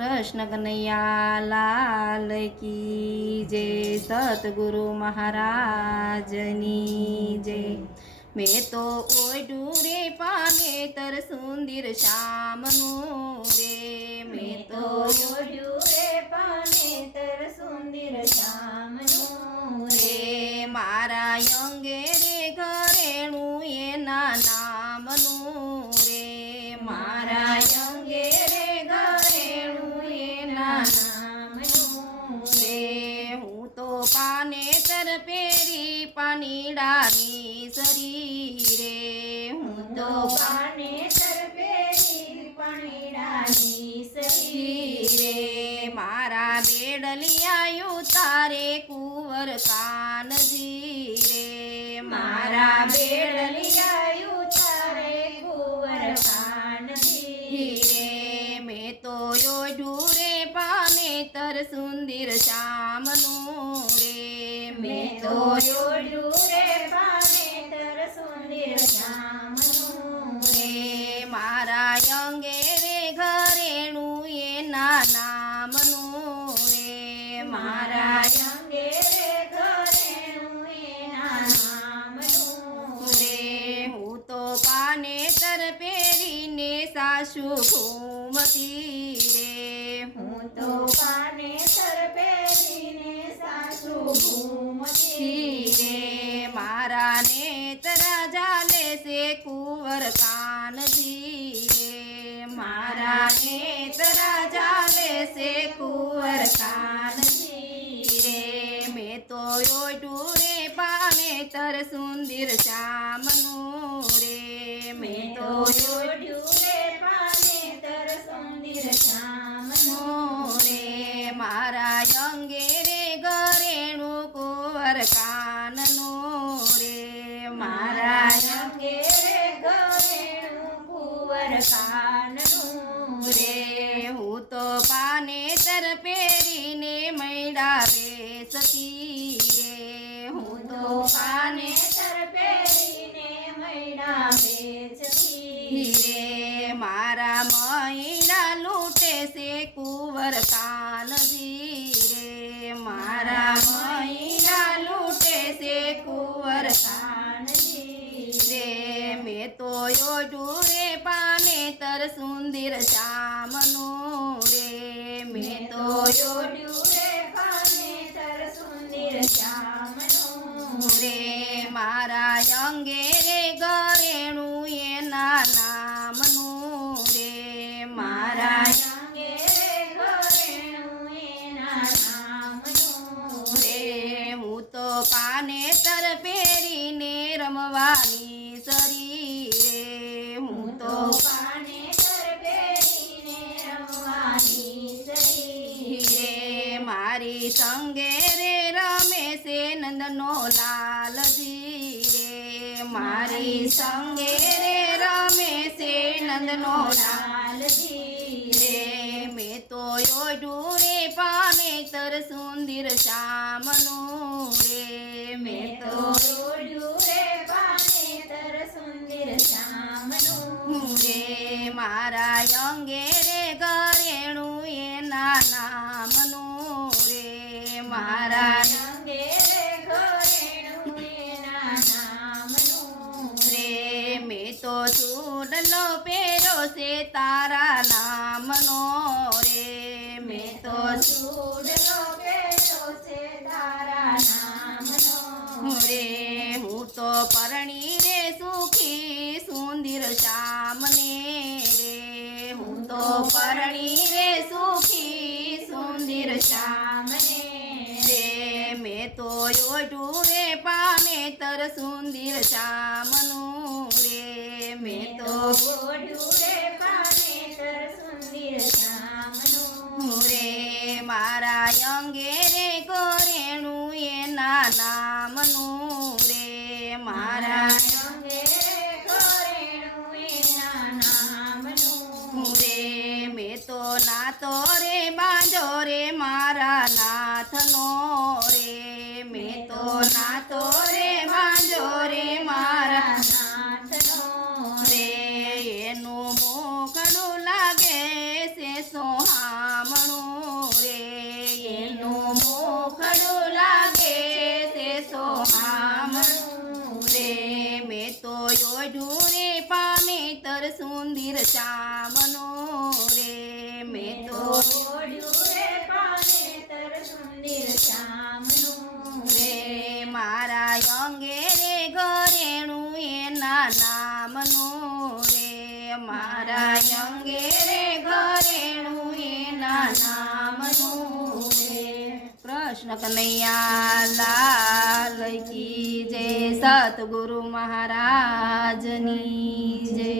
कृष्ण कन्हैया लाल की जय। सतगुरु महाराजनी जय। मैं तो ओढ़ू रे पाने तर सुंदर श्यामनु रे। मैं तो ओढ़ू रे पाने तर सुंदर श्यामनु रे। मारा अंगे रे घरेणु एना नामनु रे। मारा अंगे रे घरेणु एना नामनु रे। हूँ तो पाने तर पेरी पानीडानी सरी रे। हूँ तो पाने तर पेरी पानीडानी सरी रे। मारा बेडलिया तारे कुंवर कानजी रे। मारा बेडलिया तारे कुंवर कानजी रे। मैं तो ओढ़ू रे पाने तर सुंदर श्यामनु रे। मैं तो ओढ़ू रे पाने तर सुंदर श्यामनु रे। मारा अंगे रे घरेणु एना नामनु रे। मारा अंगे रे घरेणु एना नामनु रे। હું તો પાને તર પહેરીને સાસુ ઘૂમતી રે। હું તો પાને સર પહેરીને સાસુ ઘૂમતી રે। મારા નેતરા જાલે છે કુંવર કાનજી રે। મારા નેતરા જાલે છે કુંવર કાનજી રે। મેં તો ઓઢું રે પામે તર સુંદર શ્યામનું રે। મેં તો ઓઢ્યું રે પાને તર સુંદર શ્યામનું રે। મારા અંગે રે ઘરેણું કુંવર કાનનું રે। મારા અંગે રે ઘરેણું કુંવર કાનનું રે। હું તો પાને તર પહેરીને મૈડા બેસતી રે। હું તો પાને તર પહેરીને મૈડા વેચતી રે। મારા મૈડા લૂટે છે કુંવર કાનજી રે। મારા મૈડા લૂટે છે કુંવર કાનજી રે। મેં તો ઓઢું રે પાને તર સુંદર શ્યામનું રે। મેં તો ઓઢ્યું રે પાને તર સુંદર શ્યામનું રે। મારા અંગે રે ઘરેણું એના નામનું રે। મારા અંગે રે ઘરેણું એના નામનું રે। હું તો પાને તર પહેરીને રમવાની સરી રે। હું તો પાને તર પહેરીને રમવાની સરી રે। મારી સંગે રે રમે છે નંદનો લાલજી રે। મારી સંગે રે રમે છે નંદનો લાલજી રે। મેં તો ઓઢું રે પાને તર સુંદર શ્યામનું રે। મેં તો ઓઢ્યું રે પાને તર સુંદર શ્યામનું રે। મારા અંગે રે ઘરેણું એના નામનું રે। મારા અંગે રે ઘરેણું એના નામનું રે। મેં તો ચૂડલો પહેર્યો છે તારા નામનો રે। મેં તો ચૂડલો પહેર્યો છે તારા નામનો રે। હું તો પરણી રે સુખી સુંદર શ્યામને રે। હું તો પરણી રે સુખી સુંદર શ્યામને રે। મેં તો ઓઢું રે પાને તર સુંદર શ્યામનું રે। મેં તો ઓઢ્યું રે પાને તર સુંદર શ્યામનું રે। મારા અંગે રે ઘરેણું એના નામનું રે। મારા અંગે રે ઘરેણું એના નામનું રે। મેં તો નાતો રે બાંધો રે મારા નાથનો રે। મેં તો નાતો રે બાંધો રે મારા નાથનો રે। એનું મોકડું લાગે છે સોહામ તો યોઢું રે પાનેતર સુંદર શ્યામનો રે મેં તો ઓઢ્યું રે પાનેતર સુંદર શ્યામનું રે મારા અંગે રે ઘરેણું એના નામનું રે મારા અંગે રે ઘરેણું એના નામનું રે કૃષ્ણ કનૈયા લાલ કી જય સતગુરુ મહારાજની જય